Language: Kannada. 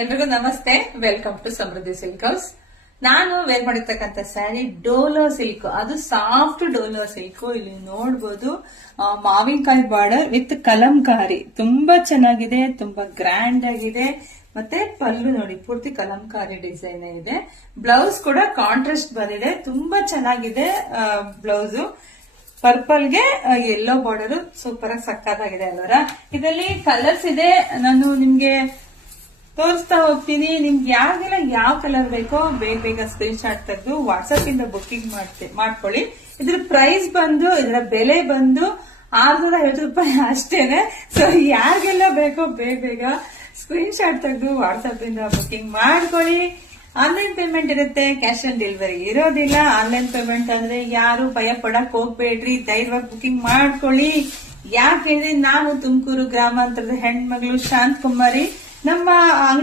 ಎಲ್ರಿಗೂ ನಮಸ್ತೆ. Welcome to Samruddhi silk house. ನಾನು ವೇರ್ ಮಾಡಿರ್ತಕ್ಕಂಥ ಸ್ಯಾರಿ ಡೋಲೋ ಸಿಲ್ಕ್, ಅದು ಸಾಫ್ಟ್ ಡೋಲೋ ಸಿಲ್ಕ್. ಇಲ್ಲಿ ನೋಡ್ಬೋದು ಮಾವಿನಕಾಯಿ ಬಾರ್ಡರ್ ವಿತ್ ಕಲಂಕಾರಿ, ತುಂಬಾ ಚೆನ್ನಾಗಿದೆ, ತುಂಬಾ ಗ್ರ್ಯಾಂಡ್ ಆಗಿದೆ. ಮತ್ತೆ ಪಲ್ಲು ನೋಡಿ ಪೂರ್ತಿ ಕಲಂಕಾರಿ ಡಿಸೈನ್ ಇದೆ. ಬ್ಲೌಸ್ ಕೂಡ ಕಾಂಟ್ರಾಸ್ಟ್ ಬಂದಿದೆ, ತುಂಬಾ ಚೆನ್ನಾಗಿದೆ ಬ್ಲೌಸ್. ಪರ್ಪಲ್ ಗೆ ಯೆಲ್ಲೋ ಬಾರ್ಡರ್ ಸೂಪರ್ ಆಗಿ ಸಕ್ಕತ್ತಾಗಿದೆ ಅಲ್ವರ. ಇದರಲ್ಲಿ ಕಲರ್ಸ್ ಇದೆ, ನಾನು ನಿಮ್ಗೆ ತೋರಿಸ್ತಾ ಹೋಗ್ತೀನಿ. ನಿಮ್ಗೆ ಯಾರಿಗೆಲ್ಲ ಯಾವ ಕಲರ್ ಬೇಕೋ ಬೇಗ ಸ್ಕ್ರೀನ್ ಶಾಟ್ ತೆಗೆದು ವಾಟ್ಸ್ಆಪ್ ಇಂದ ಬುಕ್ಕಿಂಗ್ ಮಾಡ್ಕೊಳ್ಳಿ. ಇದ್ರ ಪ್ರೈಸ್ ಬಂದು, ಇದರ ಬೆಲೆ ಬಂದು 650 ರೂಪಾಯಿ ಅಷ್ಟೇನೆ. ಸೊ ಯಾರಿಗೆಲ್ಲ ಬೇಕೋ ಬೇಗ ಸ್ಕ್ರೀನ್ ಶಾಟ್ ತೆಗೆದು ವಾಟ್ಸ್ಆಪ್ ಇಂದ ಬುಕ್ಕಿಂಗ್ ಮಾಡ್ಕೊಳ್ಳಿ. ಆನ್ಲೈನ್ ಪೇಮೆಂಟ್ ಇರುತ್ತೆ, ಕ್ಯಾಶ್ ಆನ್ ಡೆಲಿವರಿ ಇರೋದಿಲ್ಲ. ಆನ್ಲೈನ್ ಪೇಮೆಂಟ್ ಅಂದ್ರೆ ಯಾರು ಭಯ ಪಡಕ್ ಹೋಗ್ಬೇಡ್ರಿ, ಧೈರ್ಯವಾಗಿ ಬುಕ್ಕಿಂಗ್ ಮಾಡ್ಕೊಳ್ಳಿ. ಯಾಕೆ ಹೇಳಿದ್ರೆ, ನಾನು ತುಮಕೂರು ಗ್ರಾಮಾಂತರದ ಹೆಣ್ಮಗಳು ಶಾಂತ್ ಕುಮಾರಿ. ನಮ್ಮ